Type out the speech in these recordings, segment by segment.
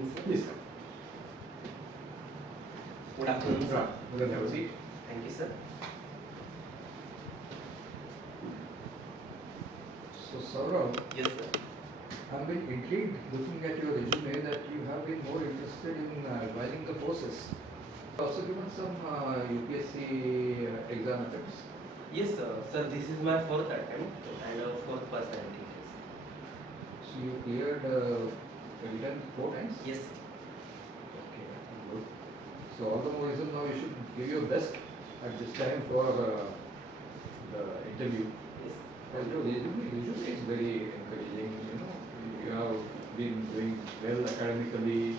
evening, sir. Please. Good afternoon, sir. Good have a seat. Thank you, sir. So, Saurav, Yes, sir. I'm been intrigued looking at your resume that you have been more interested in joining the forces. Also given some UPSC exam attempts. Yes, sir. Sir, this is my fourth attempt and fourth personality. So you cleared written 4 times? Yes. Okay, good. So all the more reason now you should give your best at this time for the interview. Yes. Well, your resume is very encouraging. You have been doing well academically.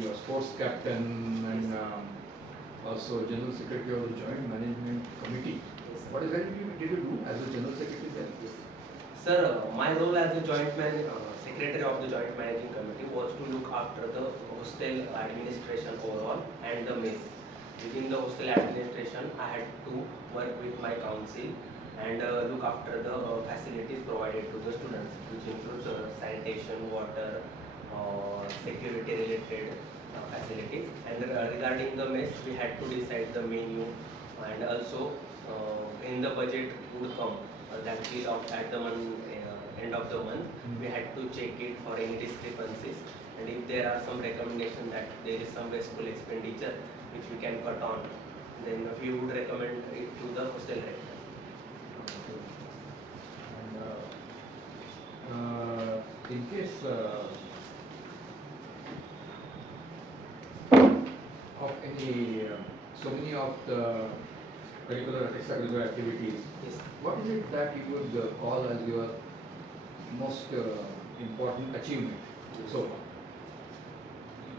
You are sports captain and also general secretary of the Joint Management Committee. Yes, sir. What exactly did you do as a general secretary then? Yes. Sir, my role as the secretary of the Joint Managing Committee was to look after the hostel administration overall and the mess. Within the hostel administration, I had to work with my council and look after the facilities provided to the students, which includes sanitation, water, security related facilities. And regarding the mess, we had to decide the menu and also when the budget would come, that is at the end of the month, we had to check it for any discrepancies. And if there are some recommendation that there is some wasteful expenditure which we can cut on, then we would recommend it to the hostel rector. And in case of any, so many of the curricular extracurricular activities, Yes. what is it that you would call as your most important achievement so far?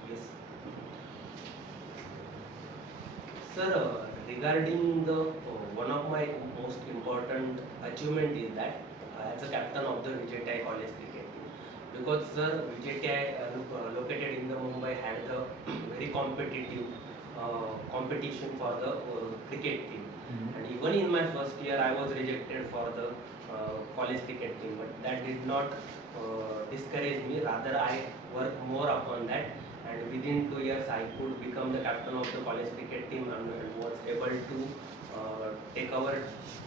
Yes. Sir, regarding the one of my most important achievement is that as a captain of the VJTI college cricket team, because sir, VJTI located in the Mumbai had the very competitive competition for the cricket team. And even in my first year, I was rejected for the college cricket team, but that did not discourage me. Rather, I worked more upon that, and within 2 years, I could become the captain of the college cricket team and was able to take our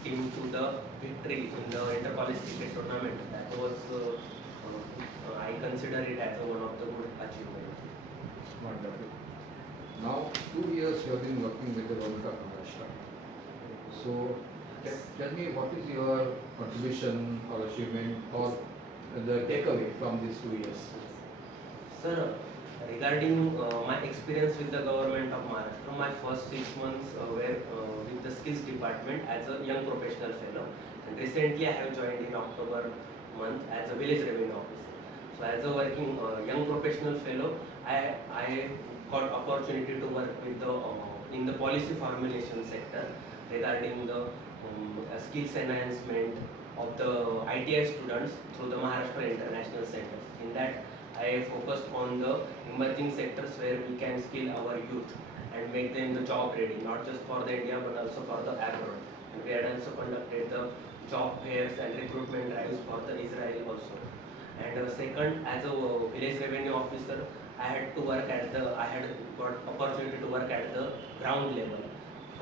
team to the victory in the inter-college cricket tournament. That was, I consider it as one of the good achievements. Wonderful. Now, 2 years you have been working with the government of Maharashtra. So, tell me what is your contribution or achievement or the takeaway from these 2 years? Sir, regarding my experience with the government of Maharashtra, my first 6 months were with the skills department as a young professional fellow, and recently I have joined in October month as a village revenue officer. So as a working young professional fellow, I got opportunity to work with the in the policy formulation sector regarding the skills enhancement of the ITI students through the Maharashtra International Centers. In that, I focused on the emerging sectors where we can skill our youth and make them the job ready, not just for the India but also for the abroad. And we had also conducted the job fairs and recruitment drives for the Israel also. And second, as a village revenue officer, I had got opportunity to work at the ground level.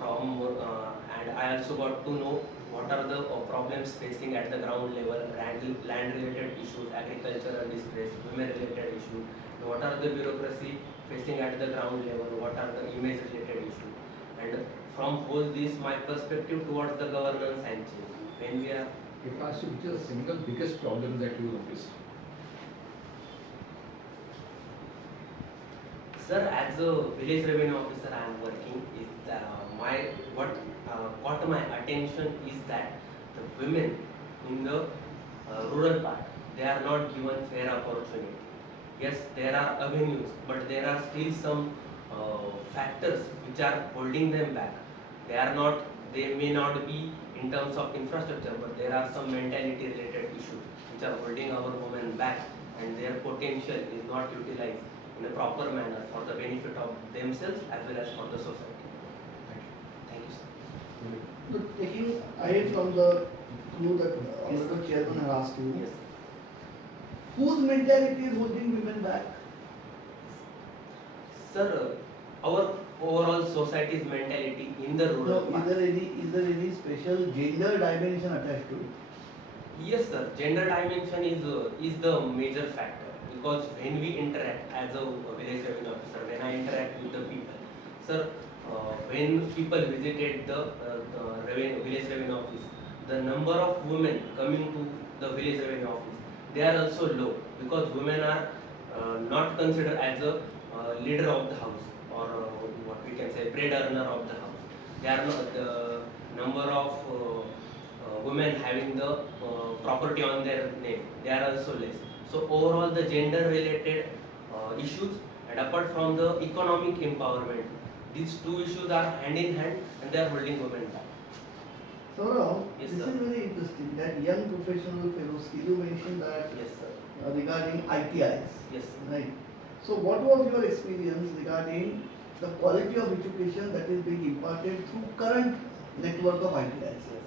And I also got to know what are the problems facing at the ground level, land related issues, agricultural distress, women related issues, what are the bureaucracy facing at the ground level, what are the image related issues. And from all this, my perspective towards the governance and change. When we are If I ask you, which is the single biggest problem that you noticed? Sir, as a village revenue officer, I am working. Is what caught my attention is that the women in the rural part, they are not given fair opportunity. Yes, there are avenues, but there are still some factors which are holding them back. They are not. They may not be in terms of infrastructure, but there are some mentality related issues which are holding our women back, and their potential is not utilized in a proper manner for the benefit of themselves as well as for the society. Thank you, sir. So taking ahead from the clue that Honorable Chairman has asked you, Yes. whose mentality is holding women back? Sir, our overall society's mentality in the No, rural parts. is there any special gender dimension attached to it? Yes, sir. Gender dimension is the major factor because when we interact as a village revenue officer, when I interact with the people, sir, when people visited the village revenue office, the number of women coming to the village revenue office, they are also low because women are not considered as a leader of the house or what we can say bread earner of the house. They are not the number of women having the property on their name, they are also less. So overall the gender related issues and apart from the economic empowerment, these two issues are hand in hand and they are holding women back. Saurav, Yes, this sir. is very interesting that young professional fellow skill, you mentioned that Yes, sir. regarding ITIs, Yes, sir. right? So what was your experience regarding the quality of education that is being imparted through current network of ITIs Yes, sir.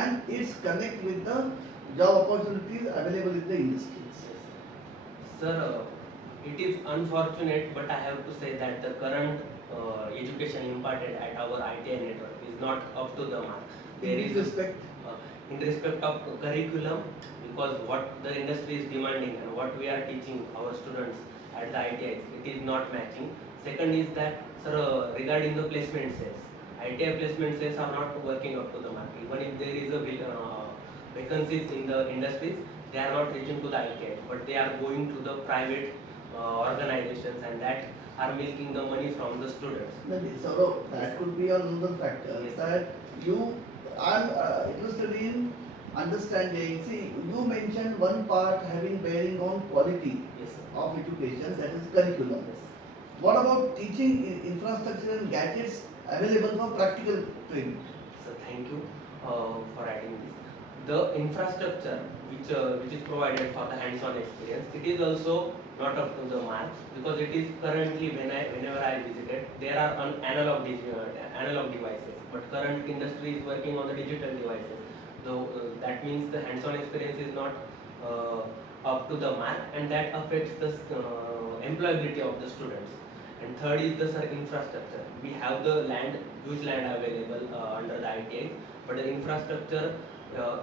and its connect with the job opportunities available in the industries? Yes, sir. Sir, it is unfortunate, but I have to say that the current education imparted at our ITI network is not up to the mark. There In is this respect, in respect of curriculum, because what the industry is demanding and what we are teaching our students at the ITIs, it is not matching. Second is that, sir, regarding the placement sales, ITI placement sales are not working up to the mark. Even if there is a vacancies in the industries, they are not reaching to the ITI, but they are going to the private organizations and that are milking the money from the students. Saurav, that could be another factor Yes. that you are interested in understanding. See, you mentioned one part having bearing on quality Yes, sir. of education, that is curriculum. Yes. What about teaching infrastructure and gadgets available for practical training? So thank you for adding this. The infrastructure which is provided for the hands-on experience, it is also not up to the mark because it is currently whenever I visited, there are analog devices, but current industry is working on the digital devices. So that means the hands-on experience is not up to the mark, and that affects the employability of the students. And third is the infrastructure. We have the land, huge land available under the ITI, but the infrastructure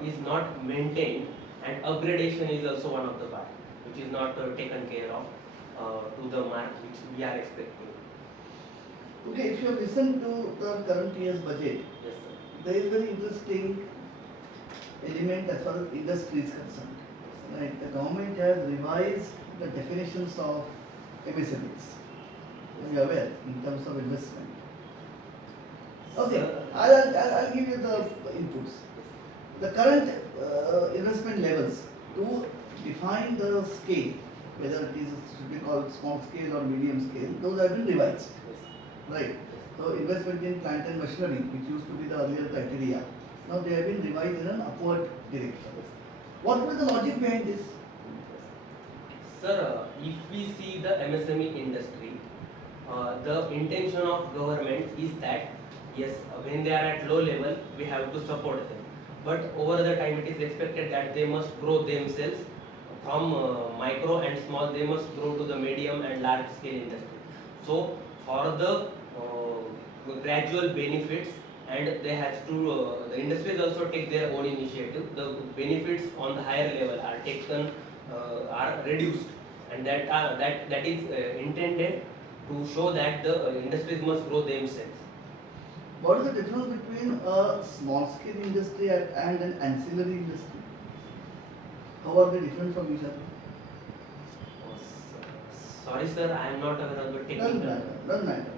is not maintained, and upgradation is also one of the part which is not taken care of to the mark which we are expecting. Okay, if you listen to the current year's budget, Yes, sir. there is very interesting element as far as industry is concerned. Right, the government has revised the definitions of MSMEs. Are you aware in terms of investment? Okay, Sir, I'll give you the inputs. The current investment levels to define the scale, whether it is should be called small scale or medium scale, those have been revised. yes, Right. So investment in plant and machinery, which used to be the earlier criteria, now they have been revised in an upward direction. What was the logic behind this? sir, if we see the MSME industry, the intention of government is that yes, when they are at low level, we have to support them. But over the time, it is expected that they must grow themselves from micro and small. They must grow to the medium and large scale industry. So for the gradual benefits, and they have to the industries also take their own initiative. The benefits on the higher level are taken are reduced, and that is intended to show that the industries must grow themselves. What is the difference between a small scale industry and an ancillary industry? How are they different from each other? Sorry, sir, I am not aware of the technical. Doesn't matter, doesn't matter.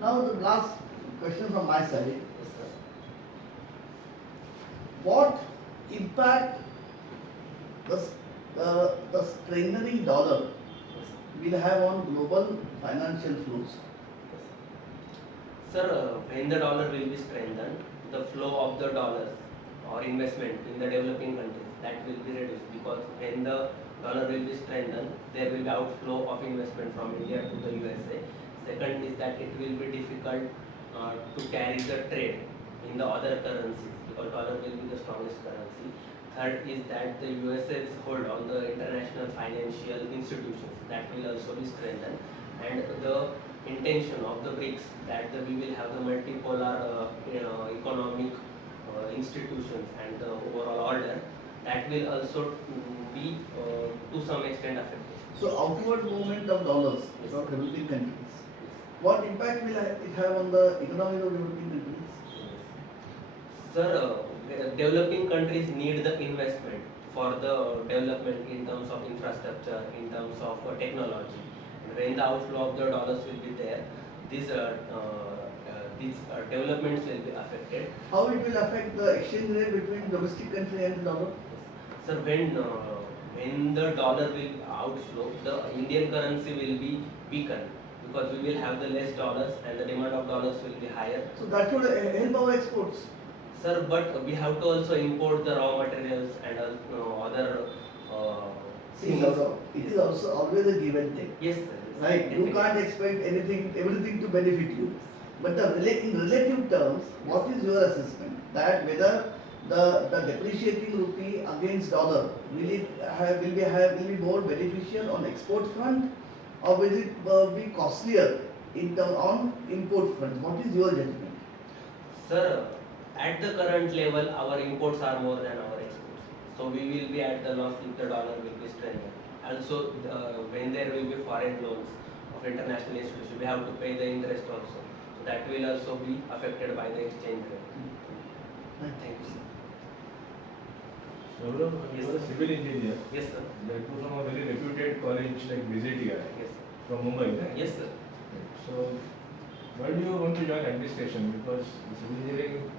Now the last question from my side. Yes, sir. What impact the strengthening dollar Yes, will have on global financial flows? sir, when the dollar will be strengthened, the flow of the dollars or investment in the developing countries that will be reduced because when the dollar will be strengthened, there will be outflow of investment from India to the USA. Second is that it will be difficult to carry the trade in the other currencies because dollar will be the strongest currency. Third is that the USA's hold on the international financial institutions that will also be strengthened, and the intention of the BRICS that we will have the multipolar economic institutions and the overall order that will also be to some extent affected. So outward movement of dollars from developing countries. What impact will it have on the economy of developing countries? Sir, developing countries need the investment for the development in terms of infrastructure, in terms of technology. And when the outflow of the dollars will be there, these developments will be affected. How it will affect the exchange rate between domestic country and dollar? Sir, when the dollar will outflow, the Indian currency will be weakened because we will have the less dollars and the demand of dollars will be higher. So that would help our exports. Sir, but we have to also import the raw materials and other See, things. Saurav, it is also always a give and take. Yes, sir. Right? You Definitely. can't expect everything to benefit you. But in relative terms, what is your assessment that whether the depreciating rupee against dollar will be more beneficial on export front, or will it be costlier on import front? What is your judgment? Sir, at the current level, our imports are more than our exports. So we will be at the loss if the dollar will be strengthened. Also, when there will be foreign loans of international institutions, we have to pay the interest also. So that will also be affected by the exchange rate. Thank you, sir. Saurav, Yes, you are a sir. civil engineer. Yes, sir. That was from a very reputed college like VZTI Yes, sir. from Mumbai. Right? Yes, sir. So, why do you want to join administration? Because civil engineering,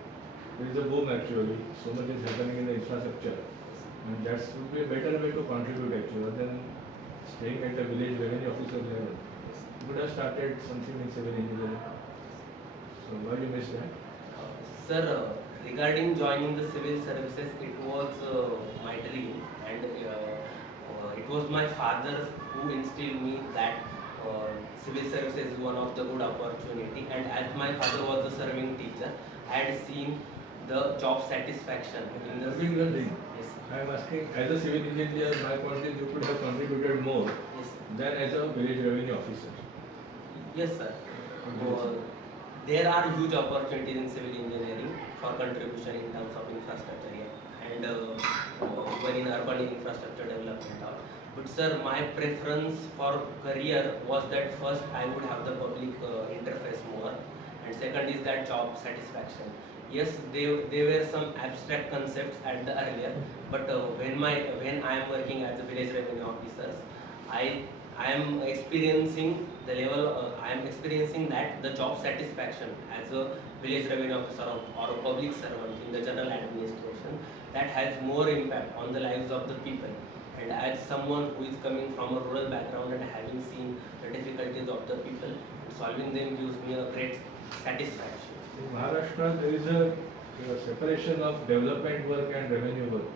there is a boom actually. So much is happening in the infrastructure. And that would be a better way to contribute actually rather than staying at the village revenue officer level. You could have started something in civil engineering. So why you missed that? Sir, regarding joining the civil services, it was my dream, and it was my father who instilled me that civil services is one of the good opportunity. And as my father was a serving teacher, I had seen the job satisfaction in the Nothing you are doing. Yes, I am asking, as a civil engineer, my point is you could have contributed more yes, than as a village revenue officer. yes, sir. There are huge opportunities in civil engineering for contribution in terms of infrastructure, yeah, and even in urban infrastructure development. But sir, my preference for career was that first I would have the public interface more, and second is that job satisfaction. Yes, there were some abstract concepts at the earlier, but when I am working as a village revenue officers, I am experiencing the level. I am experiencing that the job satisfaction as a village revenue officer or a public servant in the general administration, that has more impact on the lives of the people. And as someone who is coming from a rural background and having seen the difficulties of the people, solving them gives me a great satisfaction. In Maharashtra, there is a separation of development work and revenue work.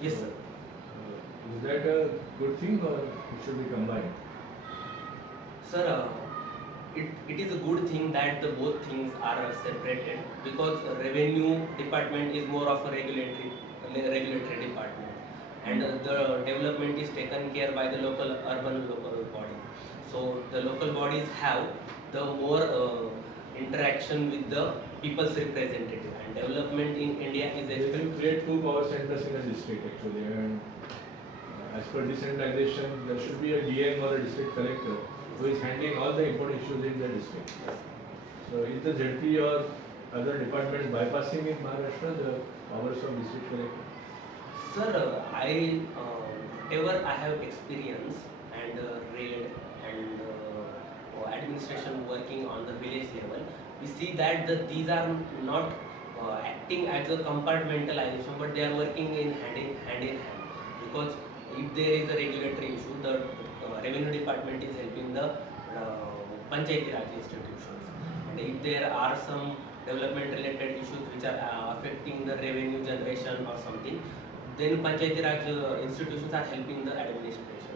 Yes, So, sir. is that a good thing or it should be combined? Sir, it is a good thing that the both things are separated, because revenue department is more of a regulatory department, and the development is taken care by the local body. So the local bodies have the more interaction with the people's representative, and development in India is They will create two power centers in a district actually, and as per decentralization, there should be a DM or a district collector who is handling all the important issues in the district. So is the ZP or other departments bypassing in Maharashtra the powers of district collector? Sir, whatever I have experienced and read and administration working on the village level, we see that these are not acting as a compartmentalization, but they are working in hand. Because if there is a regulatory issue, the revenue department is helping the Panchayati Raj institutions. And if there are some development related issues which are affecting the revenue generation or something, then Panchayati Raj institutions are helping the administration.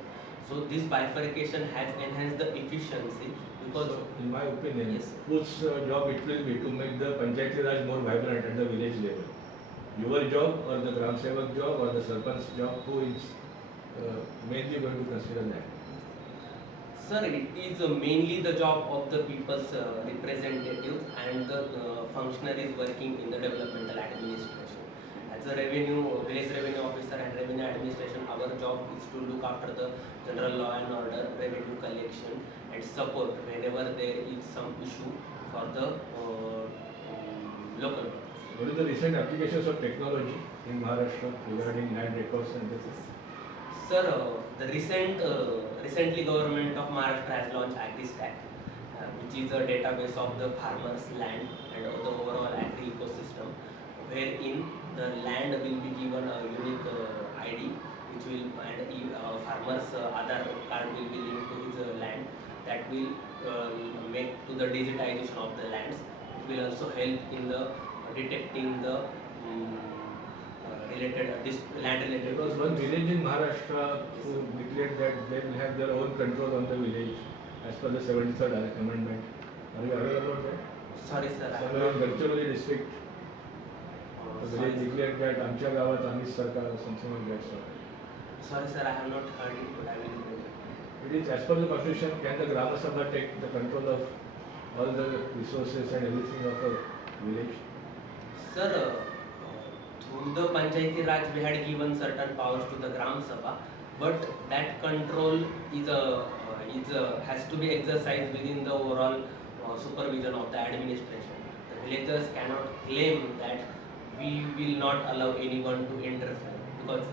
So this bifurcation has enhanced the efficiency, because So, in my opinion, yes, whose job it will be to make the Panchayati Raj more vibrant at the village level? your job or the Gram Sevak job or the Sarpanch job? Who is mainly going to consider that? Sir, it is mainly the job of the people's representatives and the functionaries working in the developmental administration. As a village revenue officer and revenue administration, our job is to look after the general law and order, revenue collection, and support whenever there is some issue for the local purpose. What is the recent applications of technology in Maharashtra regarding land records and this? Sir, the recently government of Maharashtra has launched AgriStack, which is a database of the farmers' land and of the overall agri ecosystem, wherein the land will be given a unique ID, which will and farmers' Aadhaar card will be linked to his land. That will make to the digitization of the lands. It will also help in the detecting the related this land related. There was one village in Maharashtra who declared that they will have their own control on the village as per the 73rd Amendment. Are you aware about that? Sorry, sir. I have Somewhere in not- Gadchiroli district, the sorry, village declared that आमच्या गावात आम्हीच सरकार or something like that. So sorry, sir. I have not heard it, but I will read it. it is as per the constitution. Can the Grama Sabha take the control of all the resources and everything of a village? Sir, through the Panchayati Raj, we had given certain powers to the Gram Sabha, but that control has to be exercised within the overall supervision of the administration. The villagers cannot claim that we will not allow anyone to interfere because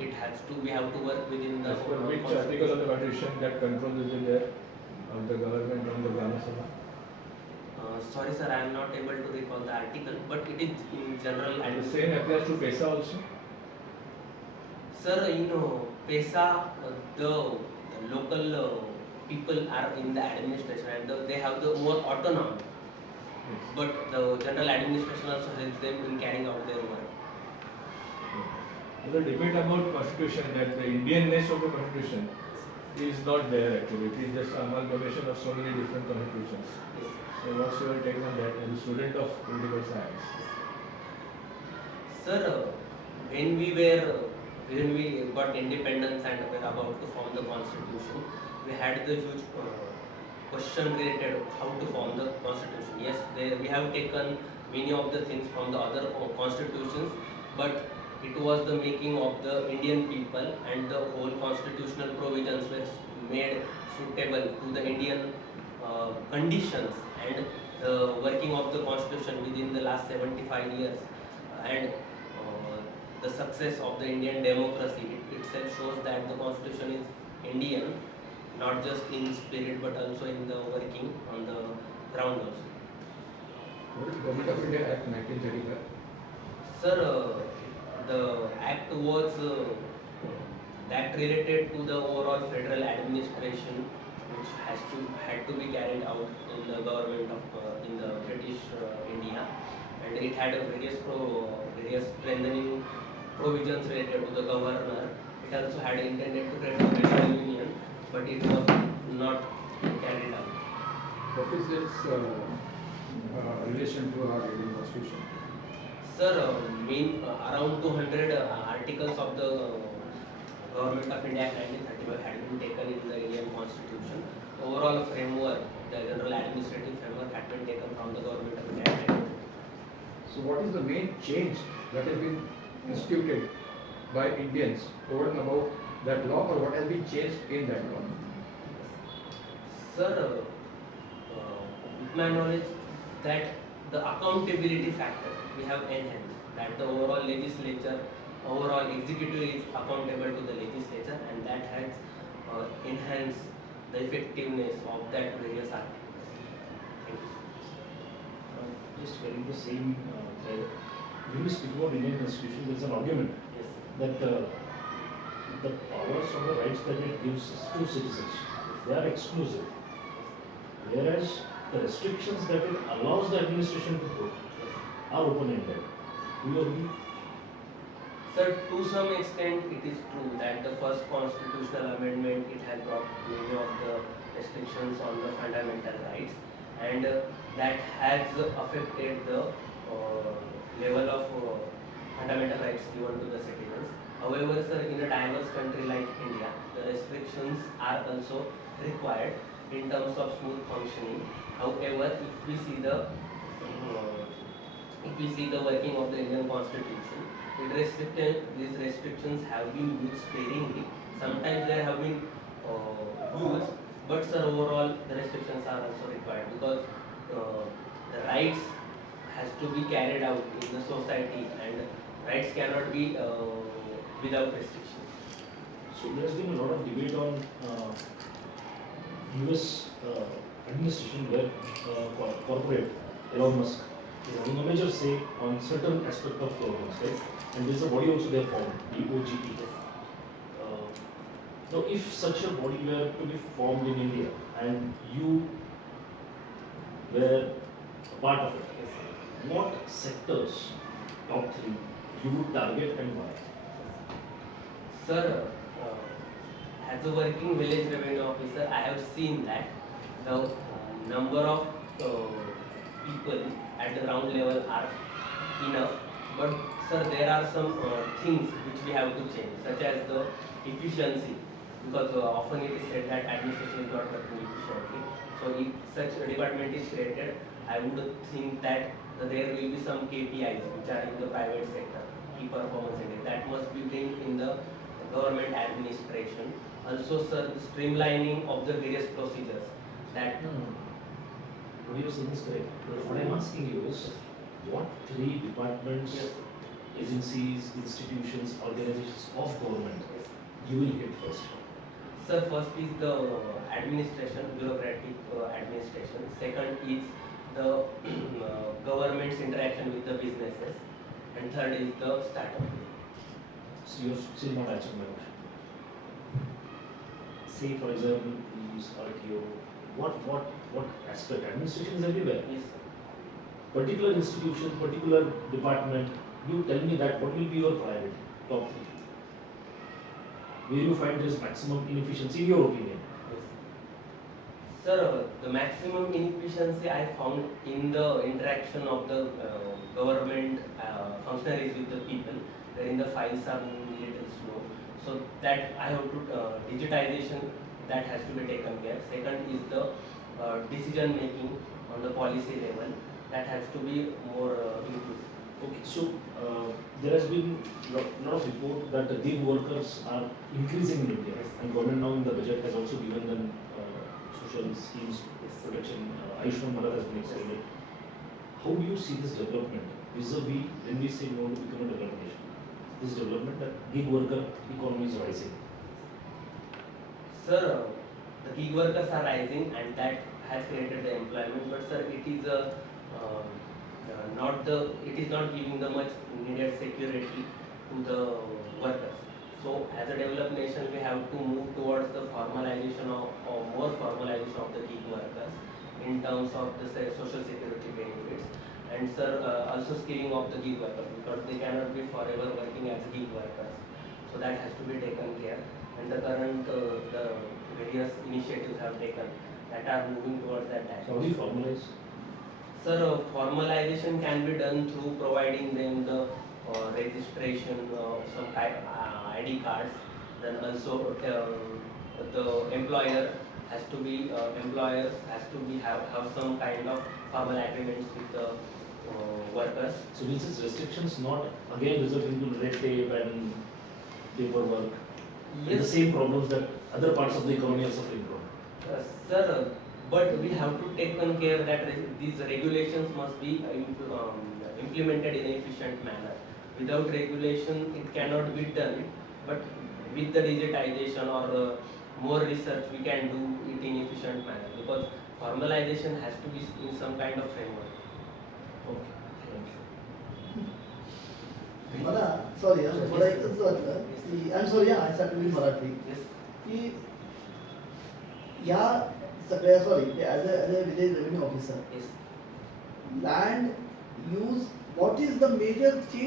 it has to. We have to work within the As per overall which article of the constitution that control will be there of the government on the Grama Sabha? Sorry, sir, I am not able to recall the article, but it is in general. And the same applies to PESA also? Sir, PESA, the local people are in the administration and they have the more autonomy. Yes. But the general administration also helps them in carrying out their work. The debate about constitution, that the Indianness of the constitution is not there actually. It is just an amalgamation of so many different constitutions. Yes. So what's your take on that as a student of political science? Sir, when we got independence and were about to form the constitution, we had the huge question related how to form the constitution. Yes, we have taken many of the things from the other constitutions, but it was the making of the Indian people and the whole constitutional provisions were made suitable to the Indian conditions and the working of the constitution within the last 75 years and the success of the Indian democracy itself shows that the constitution is Indian, not just in spirit but also in the working on the ground also. What is Government of India Act 1935? Sir, the act was that related to the overall federal administration which had to be carried out in the government of in the British India, and it had a various strengthening provisions related to the governor. It also had intended to create a federal union, but it was not carried out. What is its relation to our Indian constitution? Sir, around 200 articles of the Government of India Act 1935 had been taken in the Indian Constitution. Overall framework, the general administrative framework had been taken from the Government of India Act 1935. So what is the main change that has been instituted by Indians over and above that law, or what has been changed in that law? Sir, with my knowledge that the accountability factor we have enhanced, that the overall legislature, overall executive is accountable to the legislature, and that has enhanced the effectiveness of that various articles. Thank you. Just getting the same thread. When we speak about Indian Constitution, there is an argument Yes. that the powers or the rights that it gives to citizens, they are exclusive. Whereas the restrictions that it allows the administration to put are open-ended. Do you agree? Sir, to some extent it is true that the first constitutional amendment, it has brought many of the restrictions on the fundamental rights, and that has affected the level of fundamental rights given to the citizens. However, sir, in a diverse country like India, the restrictions are also required in terms of smooth functioning. However, if we see the working of the Indian Constitution, these restrictions have been used sparingly. Sometimes they have been used, but sir, overall the restrictions are also required because the rights has to be carried out in the society, and rights cannot be without restrictions. So there has been a lot of debate on US administration where corporate Elon Musk is having a major say on certain aspect of governance, right? And there is a body also they have formed, DOGP. Now, if such a body were to be formed in India and you were a part of it, what sectors, top three, you would target and why? Sir, as a working village revenue officer, I have seen that the number of people at the ground level are enough, but sir, there are some things which we have to change, such as the efficiency, because often it is said that administration is not working efficiently. So if such a department is created, I would think that there will be some KPIs which are in the private sector, key performance index, that must be bring in the government administration. Also, sir, the streamlining of the various procedures. That No, no. What you are saying is correct. But what I am asking you is, what three departments, Yes. agencies, institutions, organizations of government you will hit first? Sir, first is the administration, bureaucratic administration. Second is the government's interaction with the businesses, and third is the startup. So you have still not answered my question. Say for example, police, RTO, what aspect? Administration is everywhere. Yes, sir. Particular institution, particular department, you tell me that what will be your priority, top three? Where you find there is maximum inefficiency in your opinion? Yes. Sir, the maximum inefficiency I found in the interaction of the government functionaries with the people, wherein the files are moving little slow. So that I have to digitization that has to be taken care. Second is the decision making on the policy level, that has to be more inclusive. Okay, so there has been lot of report that the gig workers are increasing in India, and government now in the budget has also given them social schemes protection. Ayushman Bharat has been extended. How do you see this development vis-a-vis when we say we want to become a developed nation? This development that gig worker economy is rising. Sir, the gig workers are rising, and that has created the employment. But sir, it is it is not giving the much needed security to the workers. So as a developed nation, we have to move towards the formalization or more formalization of the gig workers in terms of the social security benefits, and sir, also skilling of the gig workers, because they cannot be forever working as gig workers. So that has to be taken care, and the current the various initiatives have taken that are moving towards that So how do direction. you formalize? Sir, formalization can be done through providing them the registration of some type ID cards. Then also the employers has to be have some kind of formal agreements with the workers. So means its restrictions not again result into red tape and paperwork and the Yes, same problems that other parts of the economy are suffering from. sir, but we have to take care that these regulations must be implemented in an efficient manner. Without regulation, it cannot be done. But with the digitization or more research, we can do it in efficient manner, because formalization has to be in some kind of framework. Okay, thank you. मला sorry मला एकच वाटलं की I am sorry I साठी मी Marathi Yes. की या सगळ्या sorry as a village revenue officer Yes. land use, what is the major change